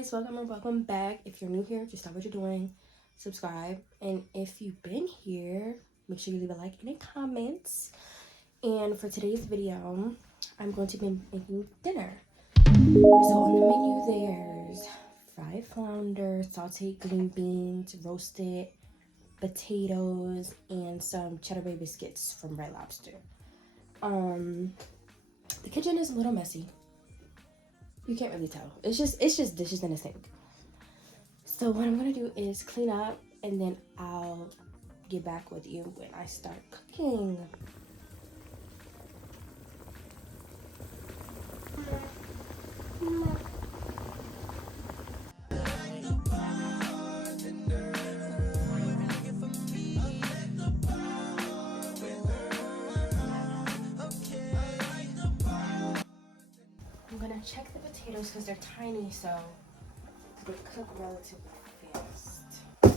guys, welcome or welcome back. If you're new here, just stop what you're doing, subscribe, and if you've been here, make sure you leave a like and a comment. And for today's video, I'm going to be making dinner. So on the menu, there's fried flounder, sautéed green beans, roasted potatoes, and some cheddar bay biscuits from Red Lobster. The kitchen is a little messy. You can't really tell. It's just dishes in a sink. So what I'm gonna do is clean up, and then I'll get back with you when I start cooking. I'm gonna check the potatoes because they're tiny, so they cook relatively fast. I'm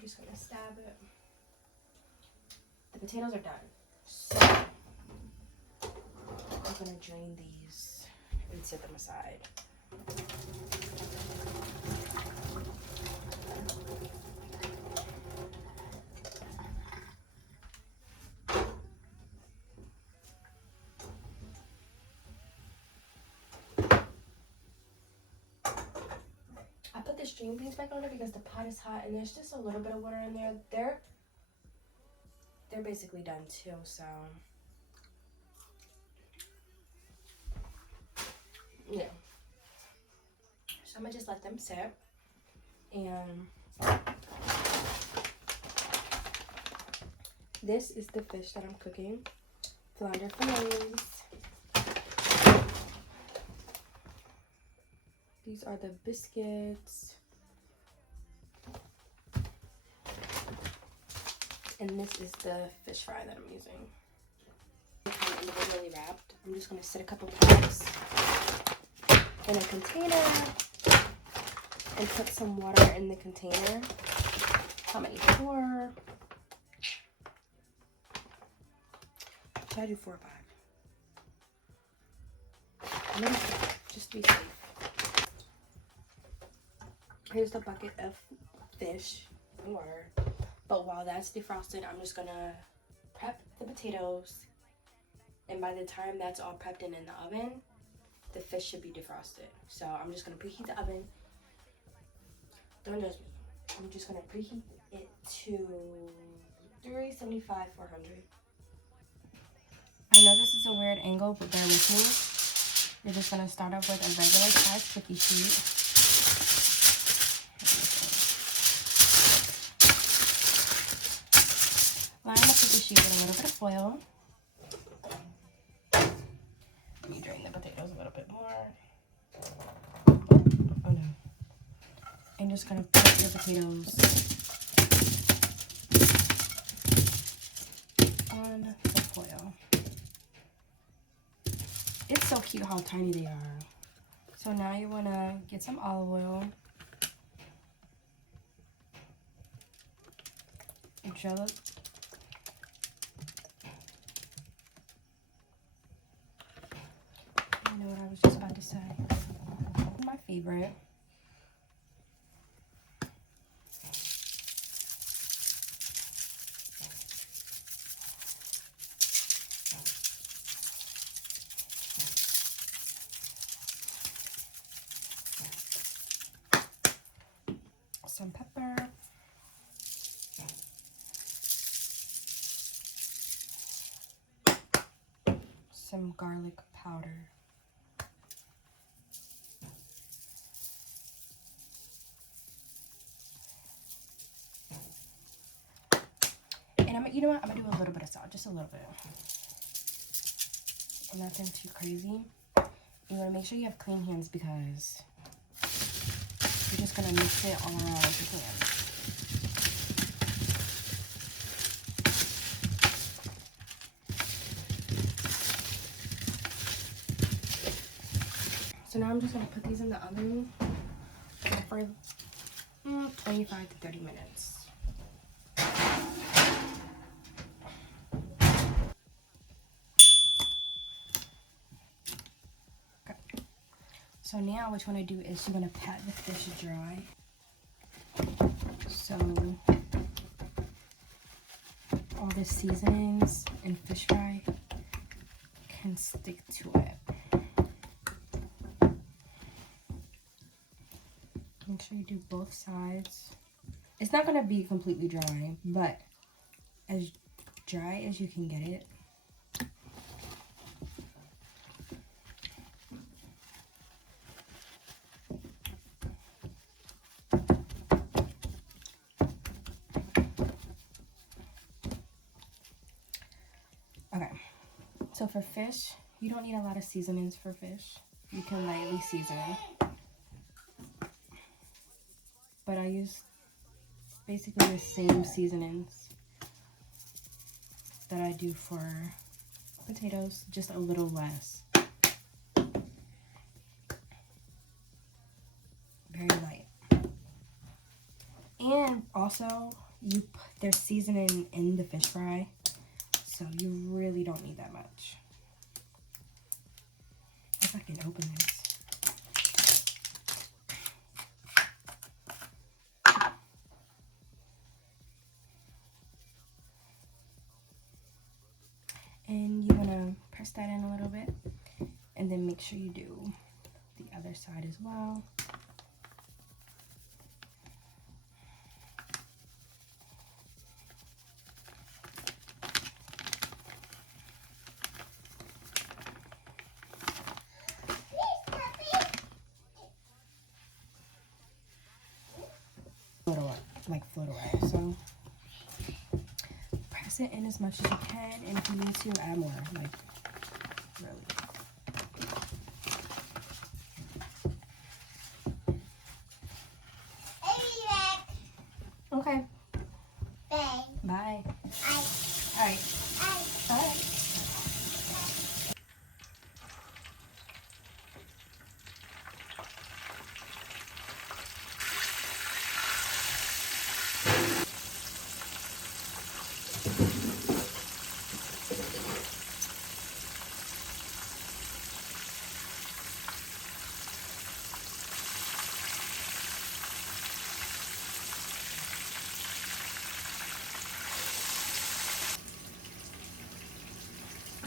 just gonna stab it. The potatoes are done, so I'm gonna drain these and set them aside. I put the string beans back on there because the pot is hot and there's just a little bit of water in there. They're basically done too, so yeah. So I'm gonna just let them sit, and this is the fish that I'm cooking, flounder fillets. These are the biscuits. And this is the fish fry that I'm using. Kind of individually wrapped. I'm just going to set a couple packs in a container and put some water in the container. How many? 4? Should I do 4 or 5? Maybe 4, just to be safe. Here's the bucket of fish and water. But while that's defrosted, I'm just gonna prep the potatoes. And by the time that's all prepped and in the oven, the fish should be defrosted. So I'm just gonna preheat the oven. Don't judge me. I'm just gonna preheat it to 375, 400. I know this is a weird angle, but bear with me. You're just gonna start off with a regular size cookie sheet. Line the cookie sheet with a little bit of foil. Let me drain the potatoes a little bit more. Oh no. I'm just gonna put your potatoes on the foil. It's so cute how tiny they are. So now you wanna get some olive oil. Drill it. I know what I was just about to say. My favorite. Some pepper. Some garlic powder. And you know what? I'm gonna do a little bit of salt, just a little bit. Nothing too crazy. You wanna make sure you have clean hands because you're just gonna mix it all around with your hands. So now I'm just gonna put these in the oven for 25 to 30 minutes. So now what you want to do is you want to pat the fish dry. So all the seasonings and fish fry can stick to it. Make sure you do both sides. It's not going to be completely dry, but as dry as you can get it. Okay, so for fish, you don't need a lot of seasonings for fish. You can lightly season. But I use basically the same seasonings that I do for potatoes, just a little less. Very light. And also, there's seasoning in the fish fry, so you really don't need that much. If I can open this. And you want to press that in a little bit, and then make sure you do the other side as well. Float away. So press it in as much as you can, and if you need to, add more. Like, really. Okay. Bye. Bye. All right. All right.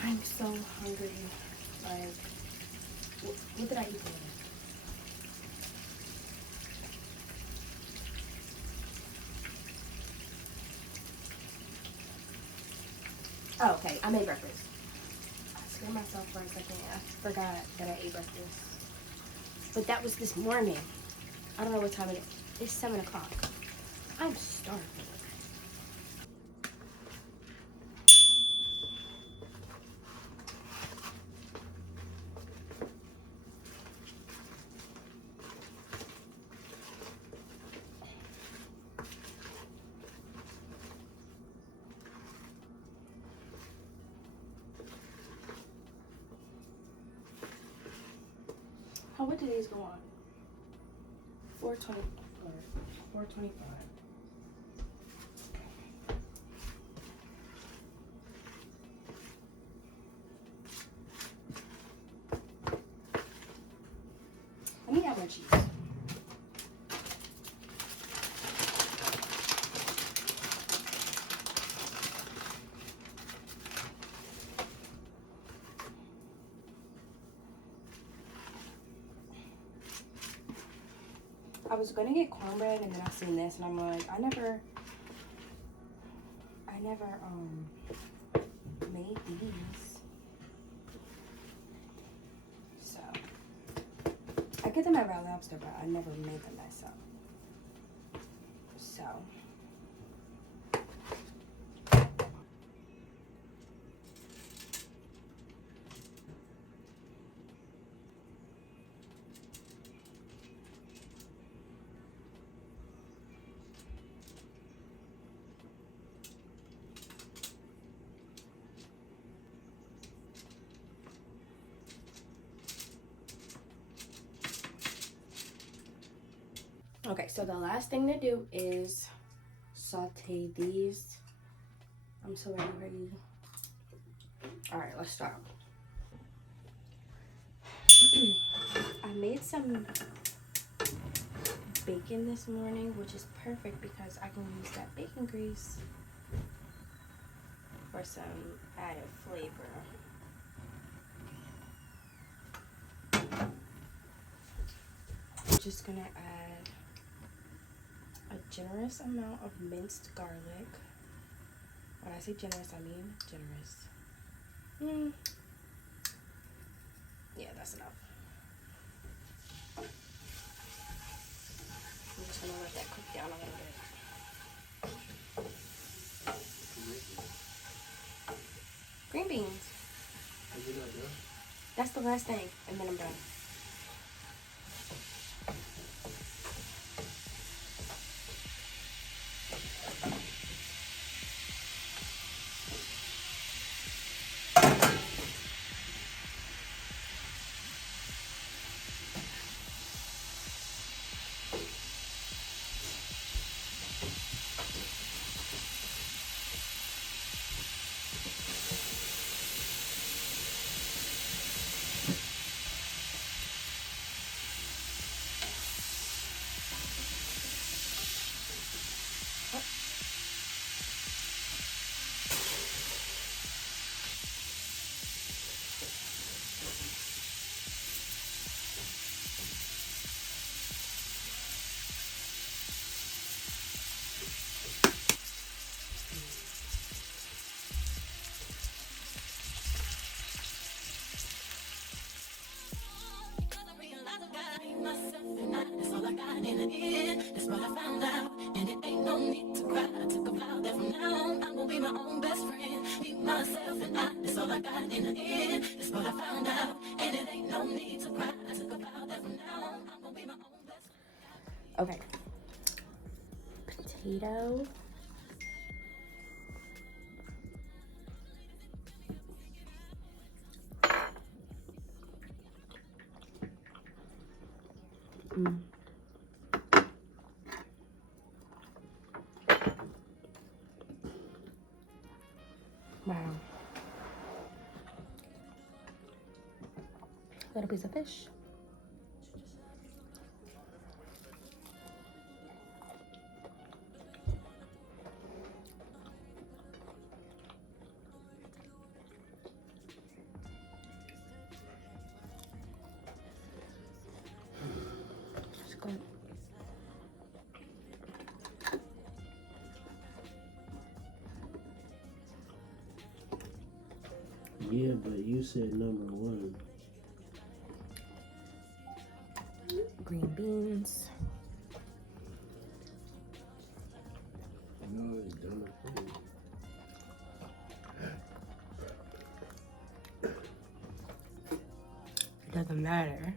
I'm so hungry. Like, what did I eat today? Oh, okay. I made breakfast. I scared myself for a second. I forgot that I ate breakfast. But that was this morning. I don't know what time it is. It's 7 o'clock. I'm starving. Oh, what did these go on? 420 or 425. Let me add more cheese. I was gonna get cornbread, and then I seen this, and I'm like, I never made these. So I get them at Red Lobster, but I never made them myself. So okay, so the last thing to do is saute these. I'm so ready. All right, let's start. I made some bacon this morning, which is perfect because I can use that bacon grease for some added flavor. I'm just gonna add a generous amount of minced garlic. When I say generous, I mean generous. Yeah, that's enough. I'm just gonna let that cook down a little bit. Green beans. That's the last thing, and then I'm done. That's all I got in the end. That's what I found out. And it ain't no need to cry. I took a vow that from now on I'm gonna be my own best friend. Be myself and I. That's all I got in the end. That's what I found out. And it ain't no need to cry. I took a vow that from now on I'm gonna be my own best friend. Okay. Potato. Wow. Little piece of fish. Just go. Yeah, but you said number one. Green beans. No, it's done. It doesn't matter.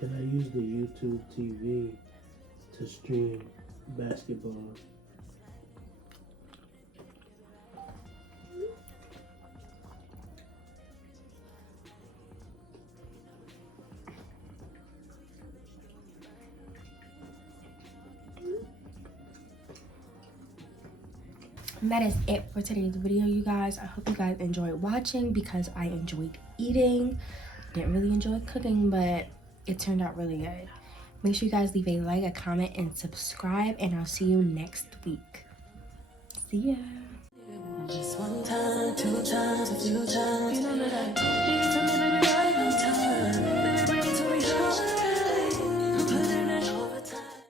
Can I use the YouTube TV to stream basketball? And that is it for today's video, you guys. I hope you guys enjoyed watching because I enjoyed eating. Didn't really enjoy cooking, but it turned out really good. Make sure you guys leave a like, a comment, and subscribe, and I'll see you next week. See ya. Just one time, two times, a few times. You know that I need to live in your right on time.